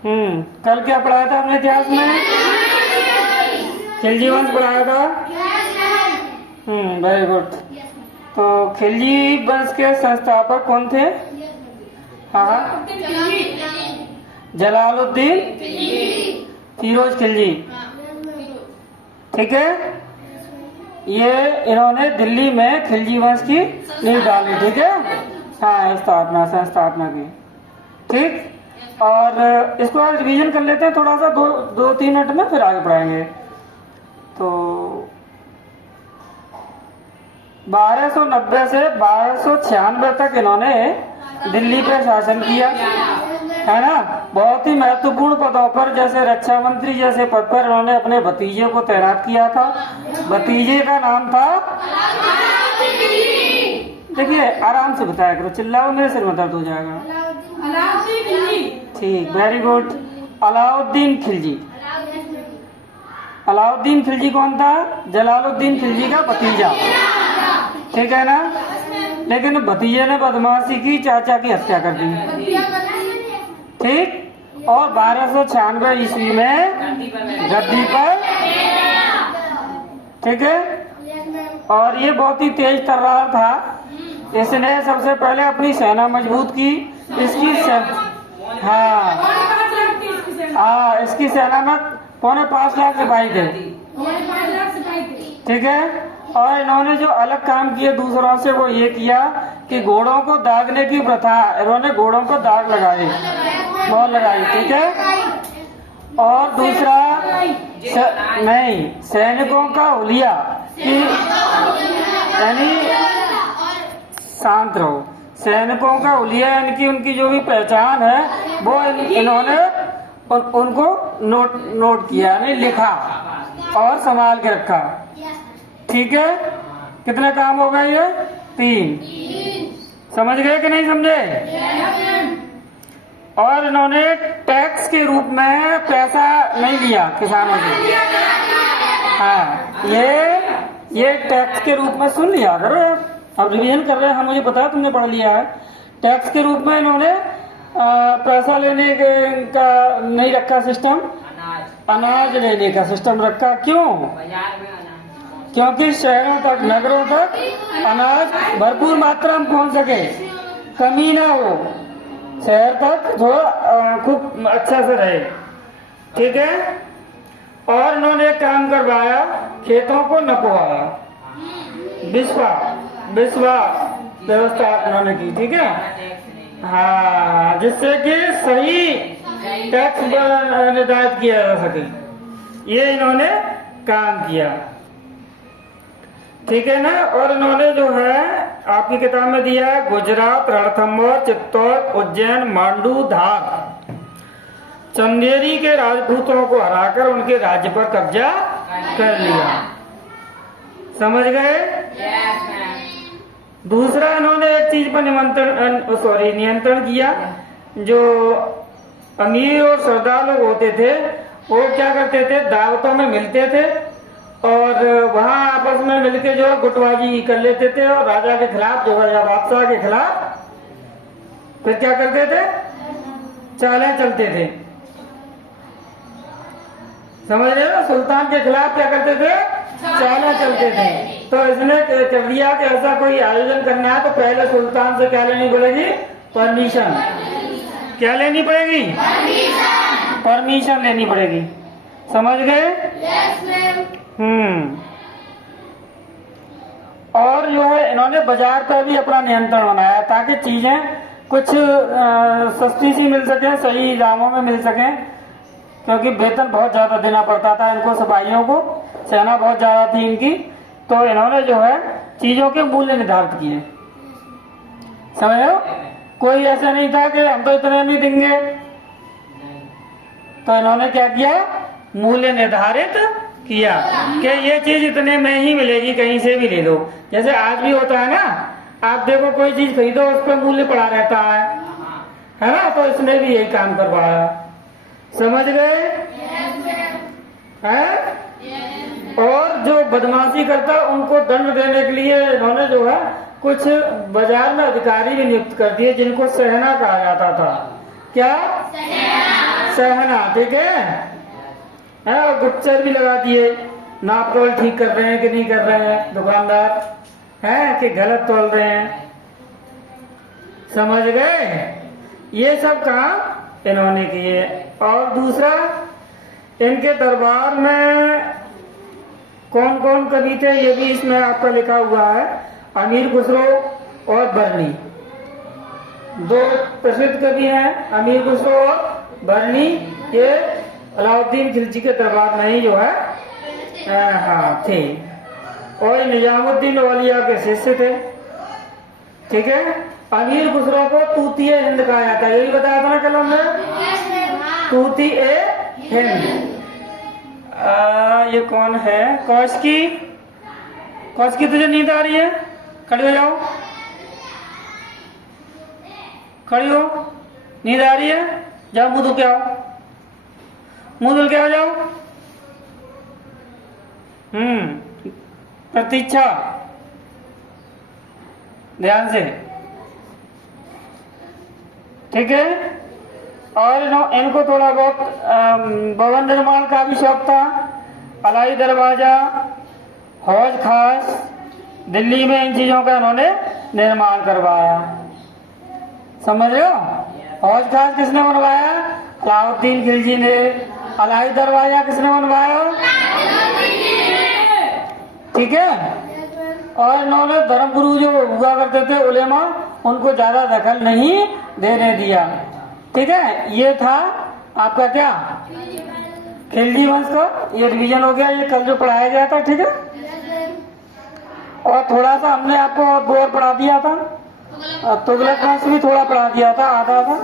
कल क्या पढ़ाया था हमने इतिहास में? खिलजी वंश पढ़ाया था। Very good. तो खिलजी वंश के संस्थापक कौन थे? हाँ, जलालुद्दीन फिरोज खिलजी। ठीक है, ये इन्होंने दिल्ली में खिलजी वंश की नींव डाली। ठीक है, हाँ, संस्थापना की। ठीक, और इसको आज रिवीजन कर लेते हैं थोड़ा सा, दो तीन मिनट में, फिर आगे पढ़ाएंगे। तो 1290 से 1296 तक इन्होंने दिल्ली पे शासन किया, है ना। बहुत ही महत्वपूर्ण पदों पर, जैसे रक्षा मंत्री जैसे पद पर इन्होंने अपने भतीजे को तैनात किया था। भतीजे का नाम था, देखिए आराम से बताया करो, चिल्लाओ मेरे सिर में दर्द हो जाएगा। अलाउद्दीन खिलजी। ठीक, वेरी गुड, अलाउद्दीन खिलजी। अलाउद्दीन खिलजी कौन था? जलालुद्दीन खिलजी का भतीजा। ठीक है ना, लेकिन भतीजे ने बदमाशी की, चाचा की हत्या कर दी। ठीक, और 1296 ईस्वी में गद्दी पर, ठीक है, और ये बहुत ही तेज तर्रार था। इसने सबसे पहले अपनी सेना मजबूत की। इसकी इसकी सेना में 5.25 लाख सिपाही थे। ठीक है, और इन्होंने जो अलग काम किए दूसरों से, वो ये किया कि घोड़ों को दागने की प्रथा, इन्होंने घोड़ों को दाग लगाए, बहुत लगाई। ठीक है, और दूसरा सैनिकों का हुलिया कि, यानी शांत रहो, सैनिकों का हुलिया यानी कि उनकी जो भी पहचान है वो इन्होंने उनको नोट किया, यानी लिखा और संभाल के रखा। ठीक है, कितने काम हो गए? ये 3। समझ गए कि नहीं समझे? और इन्होंने टैक्स के रूप में पैसा नहीं लिया किसानों से। हाँ, ये टैक्स के रूप में, सुन लिया करो, अब रिवीजन कर रहे हैं हम, मुझे पता है तुमने पढ़ लिया है। टैक्स के रूप में इन्होंने पैसा लेने का नहीं रखा सिस्टम, अनाज लेने का सिस्टम रखा। क्यों? क्योंकि शहरों तक, नगरों तक अनाज भरपूर मात्रा में पहुंच सके, कमी ना हो, शहर तक जो खूब अच्छा से रहे। ठीक है, और इन्होंने काम करवाया, खेतों को नपवाया, बिस्वा व्यवस्था इन्होंने की। ठीक है, हाँ, जिससे कि सही टैक्स निर्धारित किया जा सके, ये इन्होंने काम किया। ठीक है ना, और इन्होंने जो है आपकी किताब में दिया है, गुजरात, रणथंभौर, चित्तौड़, उज्जैन, मांडू, धार, चंदेरी के राजपूतों को हराकर उनके राज्य पर कब्जा कर लिया। समझ गए? दूसरा, इन्होंने एक चीज पर नियंत्रण किया। जो अमीर और सरदार लोग होते थे वो क्या करते थे, दावतों में मिलते थे और वहां आपस में मिलके जो गुटबाजी कर लेते थे, और राजा के खिलाफ, जो राजा बादशाह के खिलाफ फिर क्या करते थे, चालें चलते थे। समझ रहे हो? सुल्तान के खिलाफ क्या करते थे, चालें चलते थे। तो इसने कह दिया कि ऐसा कोई आयोजन करना है तो पहले सुल्तान से क्या लेनी पड़ेगी, परमिशन। क्या लेनी पड़ेगी? परमिशन लेनी पड़ेगी। समझ गए? और जो है इन्होंने बाजार पर भी अपना नियंत्रण बनाया ताकि चीजें कुछ सस्ती सी मिल सके, सही दामों में मिल सके, क्योंकि वेतन बहुत ज्यादा देना पड़ता था इनको, सिपाहियों को, सेना बहुत ज्यादा थी इनकी। तो इन्होंने जो है चीजों के मूल्य निर्धारित किए। समझ लो, कोई ऐसा नहीं था कि हम तो इतने में देंगे, तो इन्होंने क्या किया, मूल्य निर्धारित किया कि ये चीज इतने में ही मिलेगी, कहीं से भी ले लो। जैसे आज भी होता है ना, आप देखो कोई चीज खरीदो उस पर मूल्य पड़ा रहता है ना, तो इसने भी यही काम करवाया। समझ गए? है? और जो बदमाशी करता उनको दंड देने के लिए इन्होंने जो है कुछ बाजार में अधिकारी भी नियुक्त कर दिए, जिनको सहना कहा जाता था। क्या? सहना, ठीक है, और गुप्तचर भी लगा दिए, नाप तोल ठीक कर रहे हैं कि नहीं कर रहे हैं दुकानदार, हैं कि गलत तोल रहे हैं, समझ गए। ये सब काम इन्होंने किए। और दूसरा, इनके दरबार में कौन कौन कवि थे ये भी इसमें आपका लिखा हुआ है। अमीर खुसरो और बरनी, दो प्रसिद्ध कवि हैं, अमीर खुसरो और बरनी। ये अलाउद्दीन खिलजी के दरबार में ही जो है हाँ थे, और निजामुद्दीन औलिया के शिष्य थे, ठीक है। अमीर खुसरो को तूतीए हिंद कहा जाता है, यही बताया था ना कल हमने, तूतीए हिंद। ये कौन है? कौशकी, कौशकी तुझे नींद आ रही है? खड़ी हो जाओ, खड़ी हो, नींद आ रही है? जाओ मुंह धो के आओ, मुंह धुल के आ जाओ। प्रतीक्षा, ध्यान से, ठीक है। और इनको थोड़ा बहुत भवन निर्माण का भी शौक था। अलाई दरवाजा, हौज खास, दिल्ली में इन चीजों का इन्होंने निर्माण करवाया, समझ रहे हो। हौज खास किसने बनवाया? अलाउद्दीन खिलजी ने। अलाई दरवाजा किसने बनवाया? ठीक है। और इन्होंने धर्मगुरु जो हुआ करते थे उलेमा, उनको ज्यादा दखल नहीं देने दिया, ठीक है। ये था आपका क्या, खिलजी वंश का ये रिवीजन हो गया, ये कल जो पढ़ाया गया था, ठीक है। और थोड़ा सा हमने आपको और पढ़ा दिया था, तुगलक वंश भी थोड़ा पढ़ा दिया था, आधा था।